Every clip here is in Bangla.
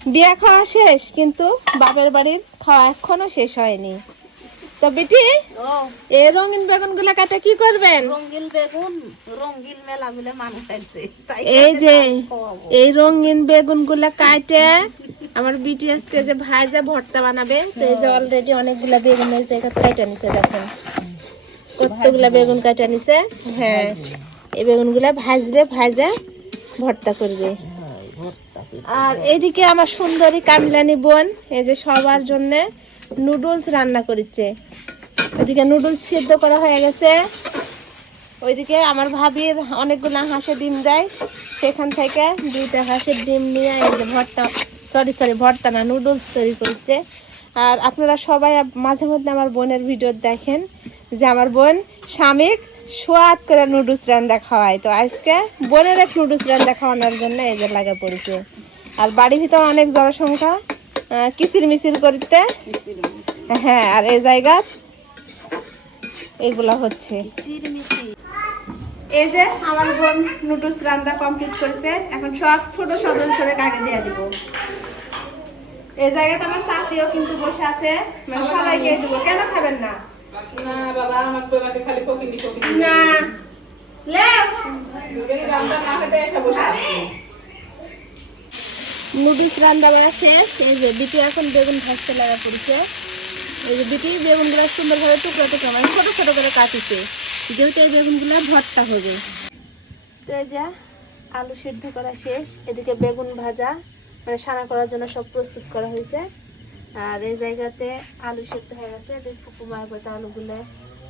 বিয়া খাওয়া শেষ, কিন্তু বাপের বাড়ির খাওয়া এখনো শেষ হয়নি। তো বিটি, এই রঙিন বেগুন গুলা কাটে কি করবেন? রঙিন বেগুন, রঙিন মেলাগুলো মানুষ আনছে, এই যে এই রঙিন বেগুন গুলা কাটে আমার বিটি আজকে যে ভাজা ভর্তা বানাবে। তো এই যে অলরেডি অনেকগুলা বেগুন এই জায়গা কাটা নিছে, দেখেন কতগুলা বেগুন কাটা নিছে। হ্যাঁ, এই বেগুন গুলা ভাজবে, ভাজা ভর্তা করবে। আর এইদিকে আমার সুন্দরী কামলানি বোন এই যে সবার জন্য নুডলস রান্না করেছে। ওইদিকে নুডলস সিদ্ধ করা হয়ে গেছে। ওইদিকে আমার ভাবির অনেকগুলো হাঁসের ডিম দেয়, সেখান থেকে 2টা হাঁসের ডিম নিয়ে এই যে ভর্তা, সরি ভর্তা না, নুডলস তৈরি করছে। আর আপনারা সবাই মাঝে মধ্যে আমার বোনের ভিডিও দেখেন যে আমার বোন স্বামীক সোয়াদ করে নুডলস রান্না খাওয়ায়। তো আজকে বোনের এক নুডলস রান্না খাওয়ানোর জন্য এই যে লাগা পড়েছে। আর বাড়ির ভিতরে অনেক জনসংখ্যা, কিচির মিচির করতে। হ্যাঁ, আর এই জায়গা এগুলা হচ্ছে। এই যে আমার বোন নুডলস রান্না কমপ্লিট করেছে। এখন সব ছোট সদস্যরে কাকে দিয়ে দিব। এই জায়গাতে আমার শাশিও কিন্তু বসে আছে, মানে সবাইকে দিব। কেন খাবেন না? না বাবা, আমাকে খালি পকিনি না লেও রান্না না হতে এসে বসে আছে। নুডলস রান্না বাড়া শেষ। এই যে বিটি এখন বেগুন ভাজতে লাগা পড়েছে। এই যে বিটি বেগুনগুলো সুন্দরভাবে টুকরো টুকরো মানে ছোট ছোট করে কাটিছে, যেহেতু এই বেগুনগুলো ভর্তা হবে। তো এই যে আলু সিদ্ধ করা শেষ, এদিকে বেগুন ভাজা মানে সানা করার জন্য সব প্রস্তুত করা হয়েছে। আর এই জায়গাতে আলু সিদ্ধ হয়ে গেছে, এদিকে ফুপু মায়ের করতে আলুগুলো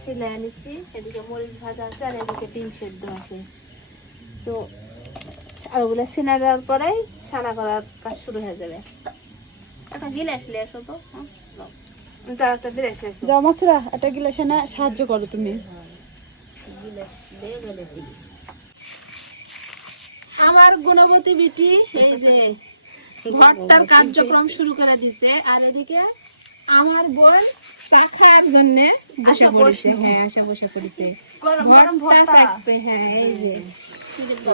ছিলাই নিচ্ছি। এদিকে মরিচ ভাজা আছে, আর এদিকে ডিম সিদ্ধ আছে। তো আলুগুলো ছিনা দেওয়ার পরেই সানা করার কাজ শুরু হয়ে যাবে। একটা গিলাস নিয়ে আসো তো। তার একটা বিরাট লাগবে। জমাসরা একটা গিলাসে না সাহায্য করো তুমি। গিলাস দিয়ে গেলে দিই। আমার গুণবতী বিটি এই যে ভর্তার কার্যক্রম শুরু করে দিছে। আর এদিকে আমার বোন চা খাওয়ার জন্য বসে পড়েছে। হ্যাঁ, আশা বসে পড়েছে ভর্তা চাখবে। হ্যাঁ, এই যে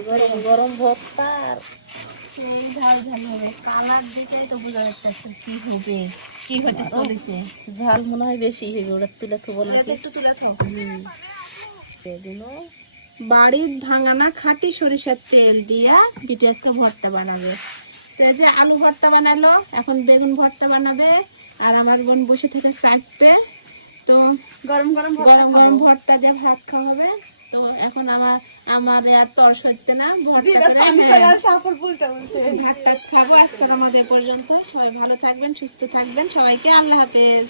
গরম গরম ভর্তা আর এই ঝাল ঝাল হবে। কালার দিকে তো বোঝা যাচ্ছে কি হবে, কি হতে চলেছে। ঝাল মনে হয় বেশি হবে, ওটা তুলে থবো না। এটা একটু তুলে থাক। বাড়ির ভাঙানা খাঁটি সরিষার তেল দিয়া বিটি আজকে ভর্তা বানাবে। তো এই যে আলু ভর্তা বানালো, এখন বেগুন ভর্তা বানাবে। আর আমার বোন বসে থেকে চাপবে। তো গরম গরম গরম গরম ভর্তা দিয়ে ভাত খাওয়াবে। তো এখন আমার আর তর্স হচ্ছে না, ভর্তা করে ভাতটা খাবো। আজকে আমাদের পর্যন্ত। সবাই ভালো থাকবেন, সুস্থ থাকবেন। সবাইকে আল্লাহ হাফেজ।